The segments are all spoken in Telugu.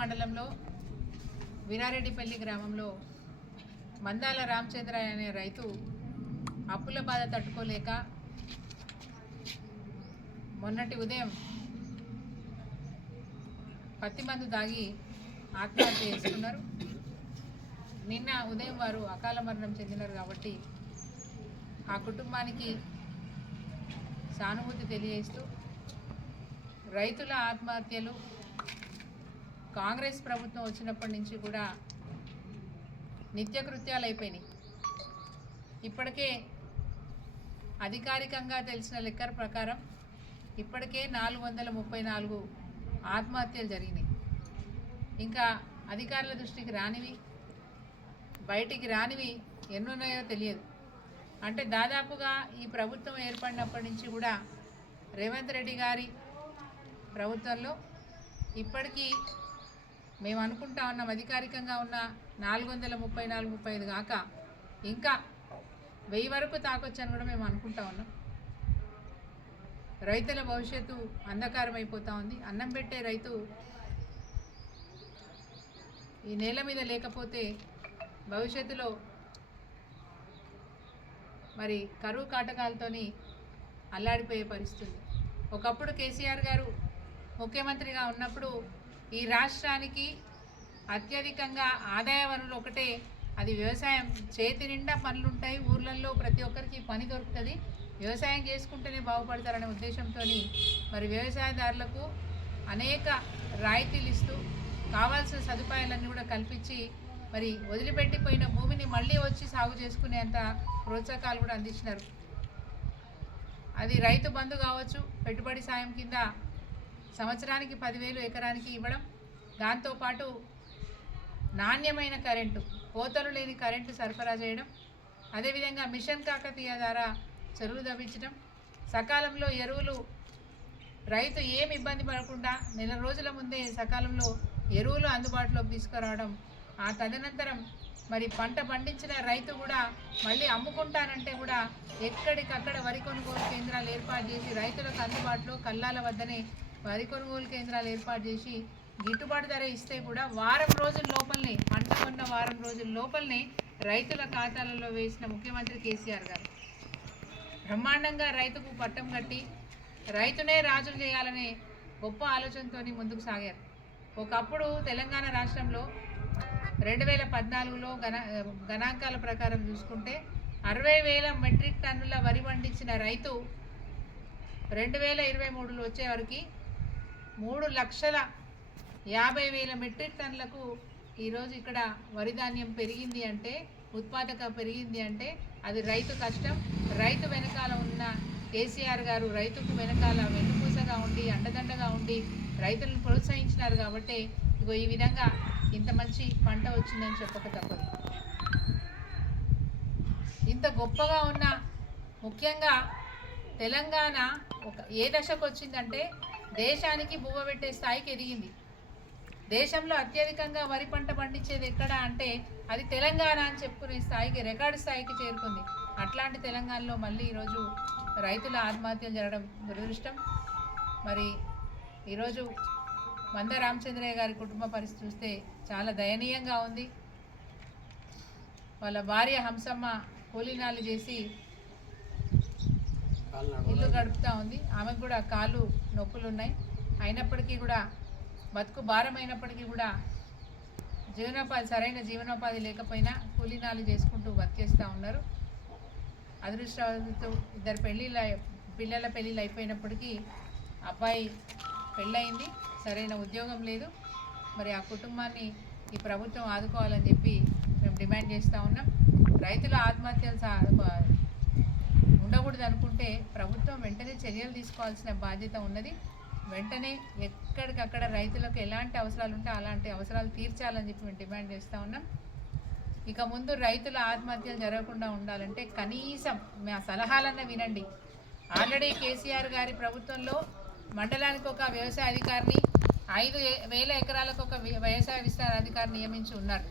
మండలంలో వీరారెడ్డిపల్లి గ్రామంలో మందాల రామచంద్ర అనే రైతు అప్పుల బాధ తట్టుకోలేక మొన్నటి ఉదయం పత్తి మందు దాగి ఆత్మహత్య చేసుకున్నారు. నిన్న ఉదయం వారు అకాల మరణం చెందినారు. కాబట్టి ఆ కుటుంబానికి సానుభూతి తెలియజేస్తూ రైతుల ఆత్మహత్యలు కాంగ్రెస్ ప్రభుత్వం వచ్చినప్పటి నుంచి కూడా నిత్యకృత్యాలు అయిపోయినాయి. ఇప్పటికే అధికారికంగా తెలిసిన లెక్కల ప్రకారం ఇప్పటికే 434 ఆత్మహత్యలు జరిగినాయి. ఇంకా అధికారుల దృష్టికి రానివి, బయటికి రానివి ఎన్నున్నాయో తెలియదు. అంటే దాదాపుగా ఈ ప్రభుత్వం ఏర్పడినప్పటి నుంచి కూడా రేవంత్ రెడ్డి గారి ప్రభుత్వంలో ఇప్పటికీ మేము అనుకుంటా ఉన్నాం అధికారికంగా ఉన్న 434-35 కాక ఇంకా 1000 వరకు తాకొచ్చని కూడా మేము అనుకుంటా ఉన్నాం. రైతుల భవిష్యత్తు అంధకారం అయిపోతూ ఉంది. అన్నం పెట్టే రైతు ఈ నేల మీద లేకపోతే భవిష్యత్తులో మరి కరువు కాటకాలతోని అల్లాడిపోయే పరిస్థితి. ఒకప్పుడు కేసీఆర్ గారు ముఖ్యమంత్రిగా ఉన్నప్పుడు ఈ రాష్ట్రానికి అత్యధికంగా ఆదాయ వనరులు ఒకటే, అది వ్యవసాయం. చేతి నిండా పనులు ఉంటాయి, ఊర్లలో ప్రతి ఒక్కరికి పని దొరుకుతుంది, వ్యవసాయం చేసుకుంటేనే బాగుపడతారనే ఉద్దేశంతో మరి వ్యవసాయదారులకు అనేక రాయితీలు ఇస్తూ కావాల్సిన సదుపాయాలన్నీ కూడా కల్పించి మరి వదిలిపెట్టిపోయిన భూమిని మళ్ళీ వచ్చి సాగు చేసుకునేంత ప్రోత్సాహకాలు కూడా అందించినారు. అది రైతు బంధు కావచ్చు, పెట్టుబడి సాయం కింద సంవత్సరానికి 10,000 ఎకరానికి ఇవ్వడం, దాంతోపాటు నాణ్యమైన కరెంటు, కోతలు లేని కరెంటు సరఫరా చేయడం, అదేవిధంగా మిషన్ కాకతీయ ద్వారా చెరువులు తవ్వించడం, సకాలంలో ఎరువులు రైతు ఏమి ఇబ్బంది పడకుండా నెల రోజుల ముందే సకాలంలో ఎరువులు అందుబాటులోకి తీసుకురావడం, ఆ తదనంతరం మరి పంట పండించిన రైతు కూడా మళ్ళీ అమ్ముకుంటానంటే కూడా ఎక్కడికక్కడ వరి కొనుగోలు కేంద్రాలు ఏర్పాటు చేసి రైతులకు అందుబాటులో కల్లాల వద్దనే వరి కొనుగోలు కేంద్రాలు ఏర్పాటు చేసి గిట్టుబాటు ధర ఇస్తే కూడా వారం రోజుల లోపలనే, పంట కొన్న వారం రోజుల లోపలనే రైతుల ఖాతాలలో వేసిన ముఖ్యమంత్రి కేసీఆర్ గారు బ్రహ్మాండంగా రైతుకు పట్టం కట్టి రైతునే రాజులు చేయాలనే గొప్ప ఆలోచనతో ముందుకు సాగారు. ఒకప్పుడు తెలంగాణ రాష్ట్రంలో 2014లో గణాంకాల ప్రకారం చూసుకుంటే 60,000 మెట్రిక్ టన్నుల వరి పండించిన రైతు 2023లో వచ్చేవరకు 3,50,000 మెట్రిక్ టన్నులకు ఈరోజు ఇక్కడ వరి ధాన్యం పెరిగింది అంటే, ఉత్పాదక పెరిగింది అంటే అది రైతు కష్టం. రైతు వెనకాల ఉన్న కేసీఆర్ గారు రైతుకు వెనకాల వెన్నుపూసగా ఉండి అండదండగా ఉండి రైతులను ప్రోత్సహించినారు. కాబట్టి ఇగో ఈ విధంగా ఇంత మంచి పంట వచ్చిందని చెప్పక తప్పదు. ఇంత గొప్పగా ఉన్న ముఖ్యంగా తెలంగాణ ఏ దశకు వచ్చిందంటే దేశానికి బువ్వ పెట్టే స్థాయికి ఎదిగింది. దేశంలో అత్యధికంగా వరి పంట పండించేది ఎక్కడ అంటే అది తెలంగాణ అని చెప్పుకునే స్థాయికి, రికార్డు స్థాయికి చేరుకుంది. అట్లాంటి తెలంగాణలో మళ్ళీ ఈరోజు రైతుల ఆత్మహత్యలు జరగడం దురదృష్టం. మరి ఈరోజు మంద రామచంద్రయ్య గారి కుటుంబ పరిస్థితి చూస్తే చాలా దయనీయంగా ఉంది. వాళ్ళ భార్య హంసమ్మ కూలీనాలు చేసి ఇల్లు గడుపుతూ ఉంది. ఆమెకు కూడా కాళ్ళు నొప్పులు ఉన్నాయి. అయినప్పటికీ కూడా బతుకు భారమైనప్పటికీ కూడా జీవనోపాధి, సరైన జీవనోపాధి లేకపోయినా కూలీనాలు చేసుకుంటూ బతికేస్తూ ఉన్నారు. అదృష్టవంతులతో 2 పిల్లల పెళ్ళిళ్ళు అయిపోయినప్పటికీ అబ్బాయి పెళ్ళయింది, సరైన ఉద్యోగం లేదు. మరి ఆ కుటుంబాన్ని ఈ ప్రభుత్వం ఆదుకోవాలని చెప్పి మేము డిమాండ్ చేస్తూ ఉన్నాం. రైతుల ఆత్మహత్యలు ఉండకూడదు అనుకుంటే ప్రభుత్వం వెంటనే చర్యలు తీసుకోవాల్సిన బాధ్యత ఉన్నది. వెంటనే ఎక్కడికక్కడ రైతులకు ఎలాంటి అవసరాలు ఉంటే అలాంటి అవసరాలు తీర్చాలని చెప్పి మేము డిమాండ్ చేస్తూ ఉన్నాం. ఇక ముందు రైతుల ఆత్మహత్యలు జరగకుండా ఉండాలంటే కనీసం మా సలహాలన్న వినండి. ఆల్రెడీ కేసీఆర్ గారి ప్రభుత్వంలో మండలానికి ఒక వ్యవసాయ అధికారిని, 5,000 ఎకరాలకు ఒక వ్యవసాయ విస్తరణ అధికారిని నియమించి ఉన్నారు.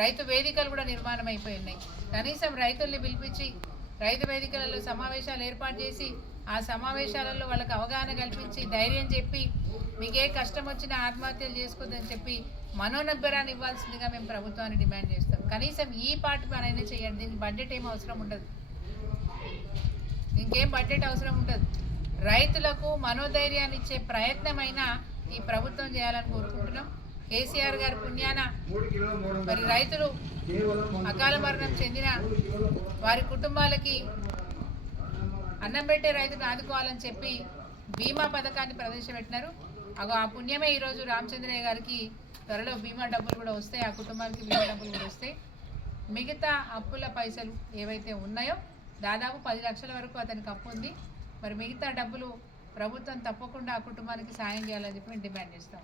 రైతు వేదికలు కూడా నిర్మాణం అయిపోయి ఉన్నాయి. కనీసం రైతుల్ని పిలిపించి రైతు వేదికలలో సమావేశాలు ఏర్పాటు చేసి ఆ సమావేశాలలో వాళ్ళకి అవగాహన కల్పించి ధైర్యం చెప్పి మీకే కష్టం వచ్చినా ఆత్మహత్యలు చేసుకోవద్దని చెప్పి మనోనబ్బరాన్ని ఇవ్వాల్సిందిగా మేము ప్రభుత్వాన్ని డిమాండ్ చేస్తాం. కనీసం ఈ పార్ట్ పనైనా చేయండి. దీనికి బడ్జెట్ ఏం అవసరం ఉండదు, ఇంకేం బడ్జెట్ అవసరం ఉండదు. రైతులకు మనోధైర్యాన్ని ఇచ్చే ప్రయత్నమైనా ఈ ప్రభుత్వం చేయాలని కోరుకుంటున్నాం. కేసీఆర్ గారి పుణ్యాన మరి రైతులు అకాల మరణం చెందిన వారి కుటుంబాలకి అన్నం పెట్టే రైతును ఆదుకోవాలని చెప్పి బీమా పథకాన్ని ప్రవేశపెట్టినారు. ఆ పుణ్యమే ఈరోజు రామచంద్రయ్య గారికి త్వరలో బీమా డబ్బులు కూడా వస్తాయి, ఆ కుటుంబానికి బీమా డబ్బులు కూడా వస్తాయి. మిగతా అప్పుల పైసలు ఏవైతే ఉన్నాయో దాదాపు 10 లక్షల వరకు అతనికి అప్పు ఉంది. మరి మిగతా డబ్బులు ప్రభుత్వం తప్పకుండా ఆ కుటుంబానికి సాయం చేయాలని చెప్పి మేము డిమాండ్ చేస్తాం.